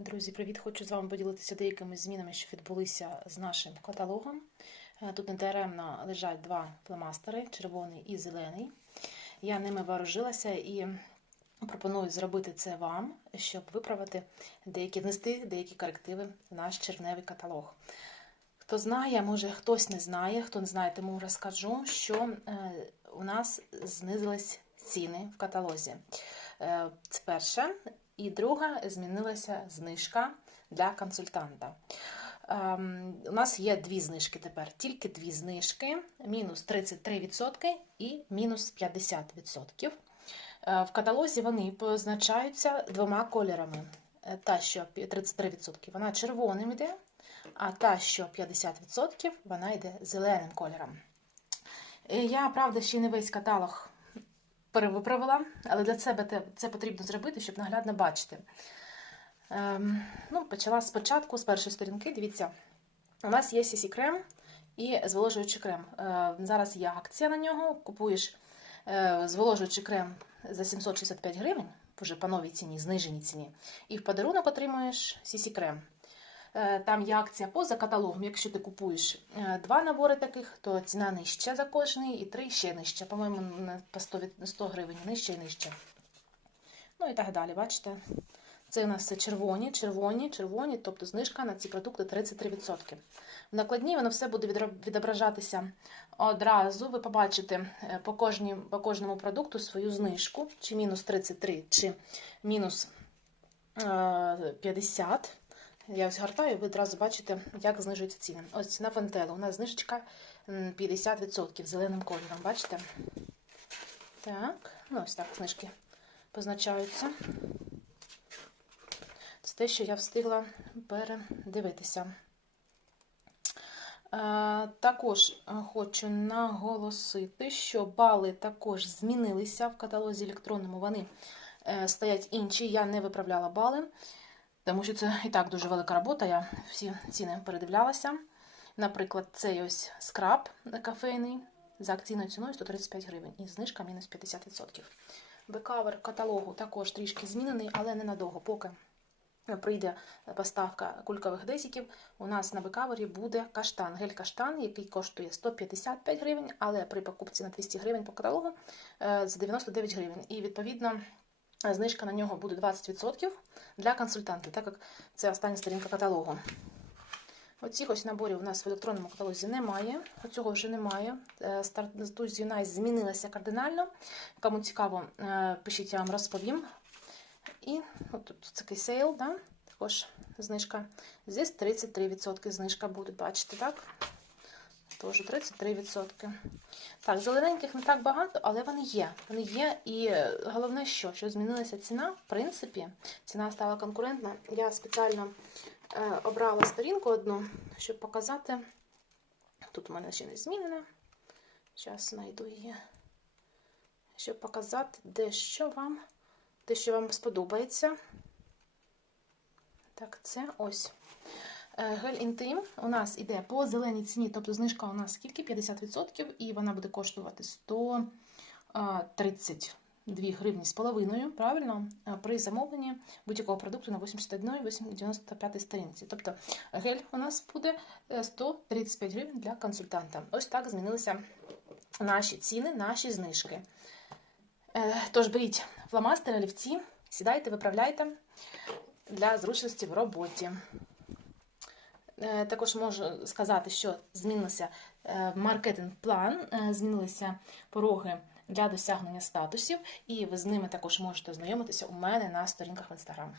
Друзі, привіт! Хочу з вами поділитися деякими змінами, що відбулися з нашим каталогом. Е, Тут недаремно лежать два фломастери червоний і зелений. Я ними вооружилася і пропоную зробити це вам, щоб виправити деякі внести деякі корективи в наш червневий каталог. Хто знає, може хтось не знає, хто не знає, тому розкажу, що е, у нас знизились ціни в каталозі. Е, Це перше. І друга змінилася знижка для консультанта. Ем, у нас є дві знижки тепер, тільки дві знижки: мінус 33% і мінус 50%. Е, В каталозі вони позначаються двома кольорами. Е, Та, що 33%, вона червоним йде, а та, що 50%, вона йде зеленим кольором. Е, Я, правда, ще не весь каталог перевиправила, але для себе це потрібно зробити, щоб наглядно бачити. Ем, ну, почала спочатку, з першої сторінки. Дивіться, у нас є сісі крем і зволожуючий крем. Е, зараз є акція на нього. Купуєш е, зволожуючий крем за 765 гривень, вже по новій ціні, зниженій ціні, і в подарунок отримуєш сісі крем. Е, Там є акція поза каталогом. Якщо ти купуєш е, два набори таких, то ціна нижча за кожний, і три ще нижче. По-моєму, по 100, 100 гривень нижче і нижче. Ну і так далі, бачите? Це у нас все червоні, червоні, червоні, тобто знижка на ці продукти 33%. В накладній воно все буде відображатися одразу. Ви побачите е, по, кожній, по кожному продукту свою знижку, чи мінус 33, чи мінус е, 50. Я ось гортаю, ви одразу бачите, як знижуються ціни. Ось ціна Фантелу. У нас знижечка 50% зеленим кольором, бачите? Так, ну ось так знижки позначаються. Це те, що я встигла передивитися. Е, Також хочу наголосити, що бали також змінилися в каталозі електронному. Вони е, стоять інші. Я не виправляла бали, тому що це і так дуже велика робота. Я всі ціни передивлялася. Наприклад, цей ось скраб кафейний за акційною ціною 135 гривень і знижка мінус 50%. Бекавер каталогу також трішки змінений, але ненадовго, поки прийде поставка кулькових десиків, у нас на бекавері буде каштан, гель-каштан, який коштує 155 гривень, але при покупці на 200 гривень по каталогу е, за 99 гривень. І відповідно знижка на нього буде 20% для консультантів, так як це остання сторінка каталогу. Оцих ось наборів у нас в електронному каталозі немає. Оцього вже немає. Е, Стартуз Юнай змінилася кардинально. Кому цікаво, е, пишіть, я вам розповім. І от тут такий сейл, да? також знижка. Здесь 33% знижка буде, бачите, так? Тож 33%. Так, зелененьких не так багато, але вони є. Вони є. І е, головне, що, що змінилася ціна, в принципі, ціна стала конкурентна. Я спеціально е, обрала сторінку одну, щоб показати. Тут у мене ще не змінена. Зараз знайду її. Щоб показати, де що вам, де що вам сподобається. Так, це ось. Е, Гель інтим у нас іде по зеленій ціні, тобто знижка у нас скільки? 50%, і вона буде коштувати 132 гривні з половиною, правильно? Е, При замовленні будь-якого продукту на 81-95 сторінці. Тобто гель у нас буде е, 135 гривень для консультанта. Ось так змінилися наші ціни, наші знижки. Е, Тож беріть фломастери, олівці, сідайте, виправляйте для зручності в роботі. Е, Також можу сказати, що змінився е, маркетинг-план, е, змінилися пороги для досягнення статусів, і ви з ними також можете ознайомитися у мене на сторінках в інстаграм.